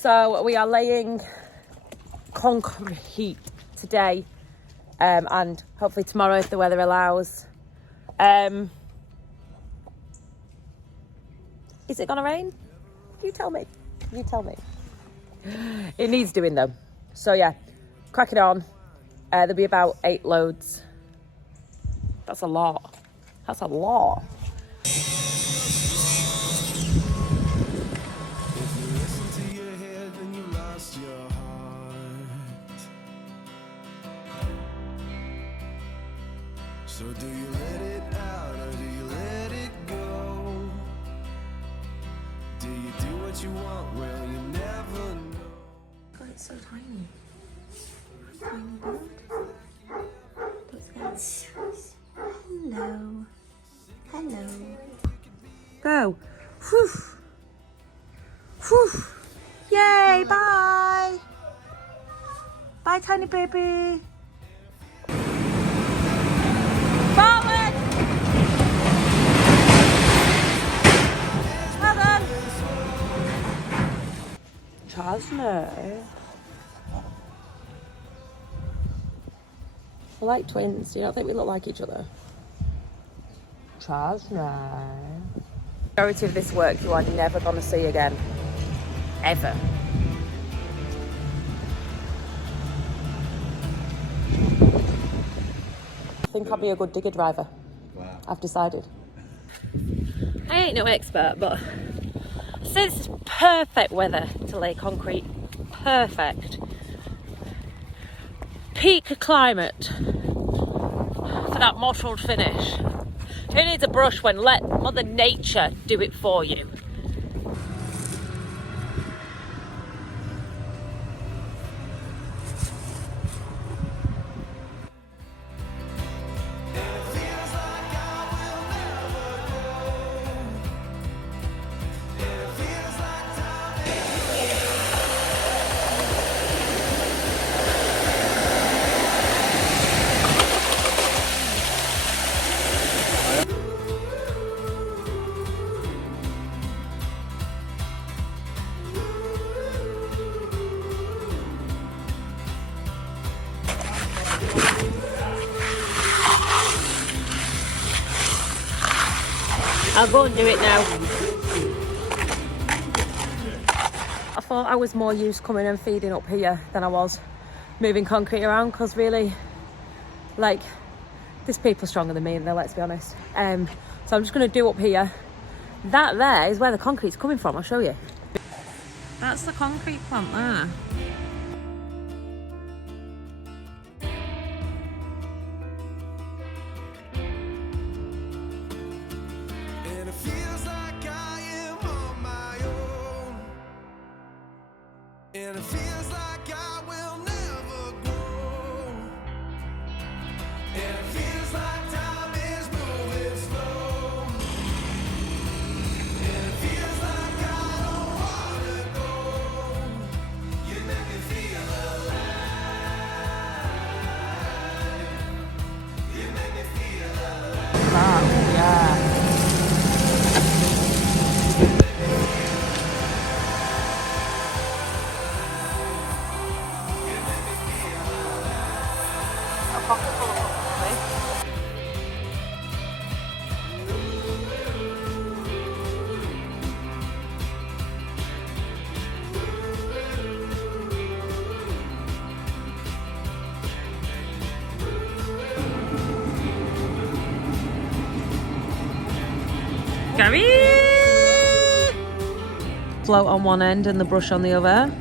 So we are laying concrete today, and hopefully tomorrow if the weather allows. Is it gonna rain? You tell me. You tell me. It needs doing though. So yeah, crack it on. There'll be about 8 loads. That's a lot. That's a lot. So do you let it out or do you let it go? Do you do what you want? Well, you never know. God, it's so tiny. Tiny bird. Hello. Hello. Go. Whew. Whew. Yay, bye. Bye, tiny baby. Forward. Well done. Chasner. We're like twins. Do you not think we look like each other? Chasner. The majority of this work you are never going to see again. Ever. I think I'll be a good digger driver. Wow. I've decided. I ain't no expert, but this is perfect weather to lay concrete. Perfect. Peak climate for that mottled finish. Who needs a brush when let Mother Nature do it for you? I'll go and do it now. I thought I was more used coming and feeding up here than I was moving concrete around, because really, like, there's people stronger than me in there, let's be honest. So I'm just going to do up here. That there is where the concrete's coming from, I'll show you. That's the concrete plant there. And it feels like I will never grow. And it feels like time is moving slow. And it feels like I don't wanna go. You make me feel alive. You make me feel alive. Wow, yeah. Gary! Float on one end and the brush on the other.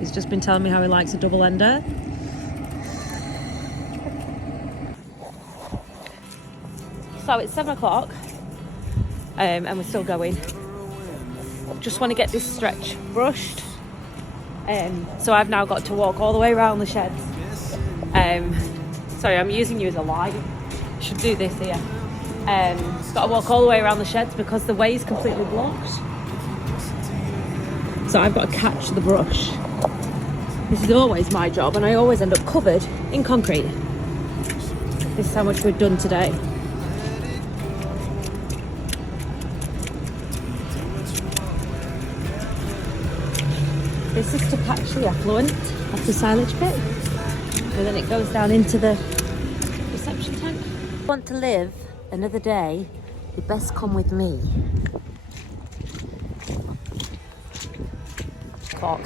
He's just been telling me how he likes a double ender. So it's 7 o'clock and we're still going. Just want to get this stretch brushed. So I've now got to walk all the way around the sheds. Sorry, I'm using you as a light. I should do this here. Got to walk all the way around the sheds because the way is completely blocked. So I've got to catch the brush. This is always my job and I always end up covered in concrete. This is how much we've done today. This this is to catch the effluent off the silage pit, and then it goes down into the reception tank. If you want to live another day, you best come with me. Cork.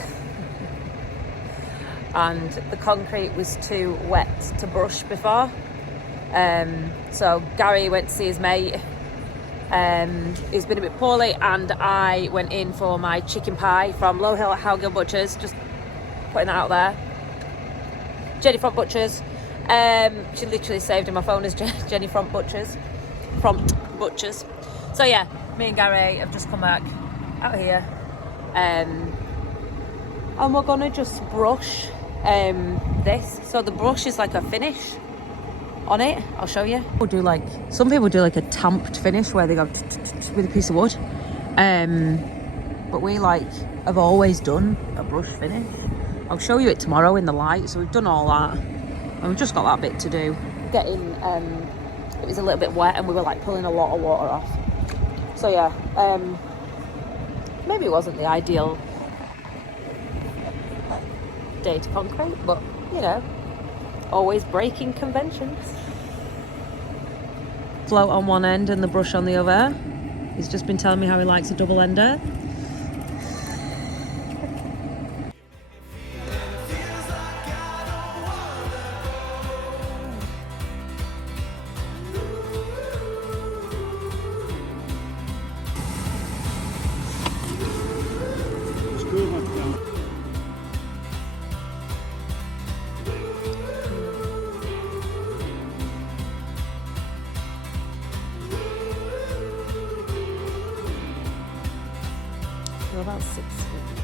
And the concrete was too wet to brush before. So Gary went to see his mate. He's been a bit poorly, and I went in for my chicken pie from Low Hill at Howgill Butchers, just putting that out there. Jenny from Butchers. She literally saved in my phone as Jenny from Butchers. So yeah, me and Gary have just come back out here, and we're gonna just brush this. So the brush is like a finish on it. I'll show you. Some people do like a tamped finish where they go with a piece of wood, but we have always done a brush finish. I'll show you it tomorrow in the light. So we've done all that, and we've just got that bit to do. It was a little bit wet, and we were pulling a lot of water off. So yeah, maybe it wasn't the ideal day to concrete, but you know, always breaking conventions. Float on one end and the brush on the other. He's just been telling me how he likes a double ender. About 6 feet.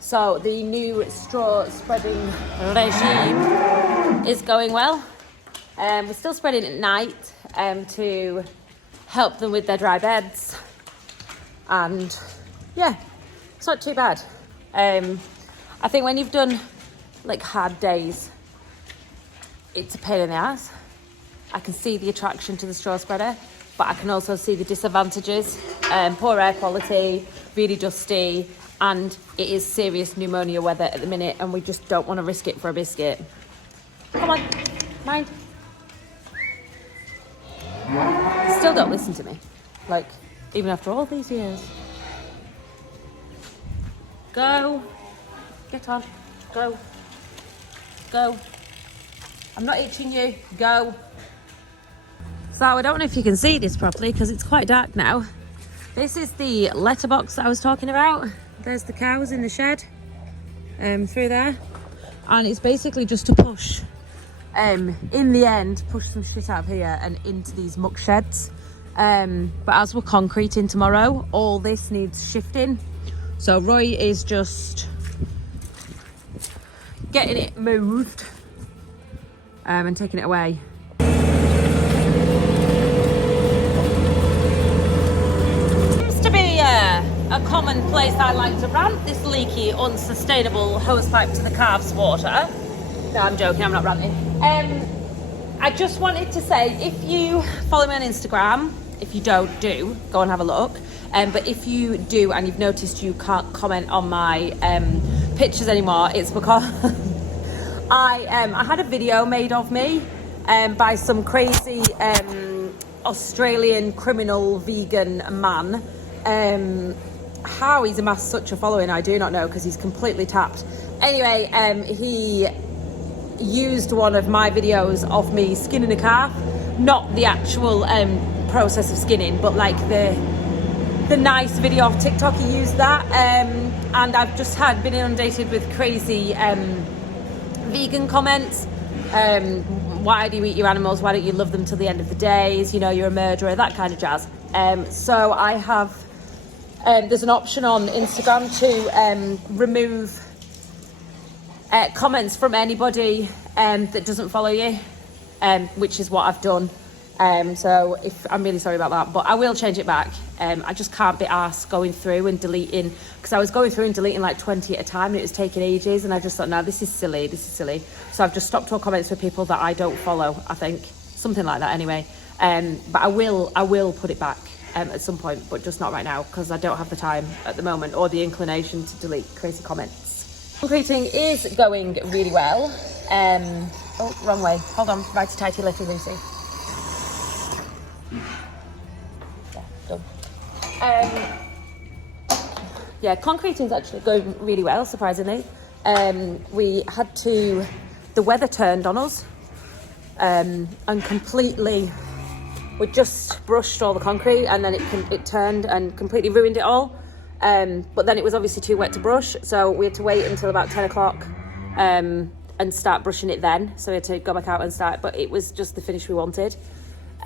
So the new straw spreading regime is going well. We're still spreading at night to help them with their dry beds, and yeah, it's not too bad. I think when you've done hard days, it's a pain in the ass. I can see the attraction to the straw spreader, but I can also see the disadvantages. Poor air quality, really dusty, and it is serious pneumonia weather at the minute, and we just don't want to risk it for a biscuit. Come on, mind. Still don't listen to me, even after all these years. Go, get on, go, go. I'm not itching you, go. So I don't know if you can see this properly because it's quite dark now. This is the letterbox that I was talking about. There's the cows in the shed through there. And it's basically just to push, in the end, push some shit out of here and into these muck sheds. But as we're concreting tomorrow, all this needs shifting. So Roy is just getting it moved and taking it away. A common place I like to rant, this leaky, unsustainable hosepipe to the calves' water. No, I'm joking, I'm not ranting. I just wanted to say, if you follow me on Instagram, if you don't, do go and have a look. But if you do and you've noticed you can't comment on my pictures anymore, it's because I had a video made of me by some crazy Australian criminal vegan man. How he's amassed such a following, I do not know, because he's completely tapped. Anyway, he used one of my videos of me skinning a calf, not the actual process of skinning, but the nice video of TikTok. He used that, and I've just been inundated with crazy vegan comments. Why do you eat your animals? Why don't you love them till the end of the days? You know, you're a murderer, that kind of jazz. So I have, there's an option on Instagram to remove comments from anybody that doesn't follow you, which is what I've done. So I'm really sorry about that, but I will change it back. I just can't be arsed going through and deleting, because I was going through and deleting 20 at a time and it was taking ages, and I just thought, no, this is silly. So I've just stopped all comments for people that I don't follow, I think. Something like that anyway. But I will put it back at some point, but just not right now, because I don't have the time at the moment or the inclination to delete crazy comments. Concreting is going really well. Oh, wrong way. Hold on, righty-tighty little Lucy. Yeah, done. Yeah, concreting's actually going really well, surprisingly. The weather turned on us, and completely, we just brushed all the concrete, and then it turned and completely ruined it all. But then it was obviously too wet to brush, so we had to wait until about 10 o'clock and start brushing it then. So we had to go back out and start, but it was just the finish we wanted.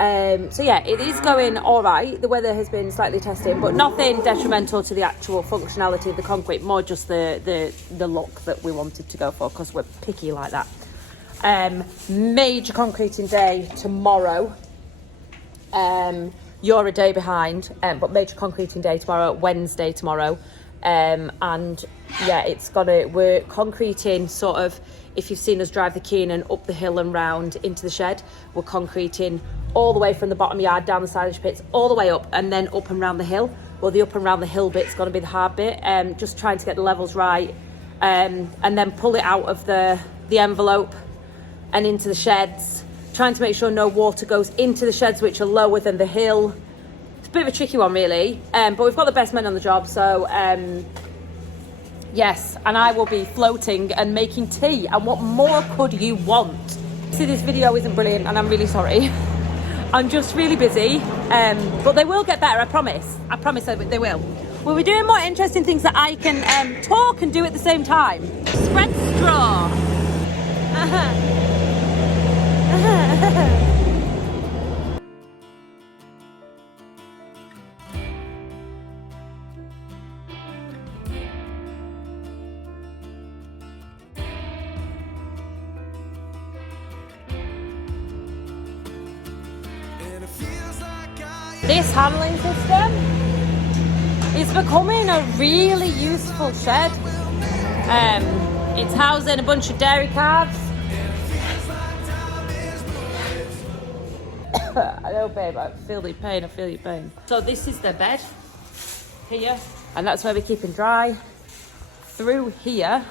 So yeah, it is going all right. The weather has been slightly testing, but nothing detrimental to the actual functionality of the concrete, more just the look that we wanted to go for, because we're picky like that. Major concreting day tomorrow. You're a day behind, but major concreting day tomorrow, Wednesday tomorrow. And yeah, we're concreting sort of, if you've seen us drive the Keenan up the hill and round into the shed, we're concreting all the way from the bottom yard, down the silage pits, all the way up, and then up and round the hill. Well, the up and round the hill bit's going to be the hard bit, just trying to get the levels right, and then pull it out of the envelope and into the sheds, trying to make sure no water goes into the sheds, which are lower than the hill. It's a bit of a tricky one, really, but we've got the best men on the job, so yes, and I will be floating and making tea, and what more could you want? See, this video isn't brilliant, and I'm really sorry. I'm just really busy, but they will get better, I promise. I promise they will. We'll be doing more interesting things that I can talk and do at the same time. Spread straw. This handling system is becoming a really useful shed. It's housing a bunch of dairy calves. I know, babe, I feel your pain, So this is the bed here, and that's where we're keeping dry. Through here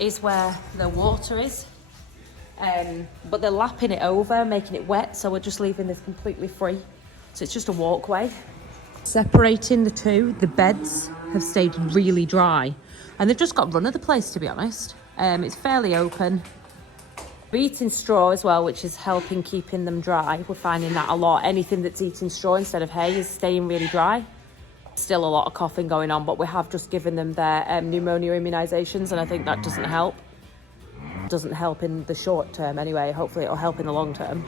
is where the water is, but they're lapping it over, making it wet, so we're just leaving this completely free. So it's just a walkway. Separating the two, the beds have stayed really dry, and they've just got run of the place, to be honest. It's fairly open. We're eating straw as well, which is helping keeping them dry. We're finding that a lot. Anything that's eating straw instead of hay is staying really dry. Still a lot of coughing going on, but we have just given them their pneumonia immunisations, and I think that doesn't help. Doesn't help in the short term anyway. Hopefully it'll help in the long term.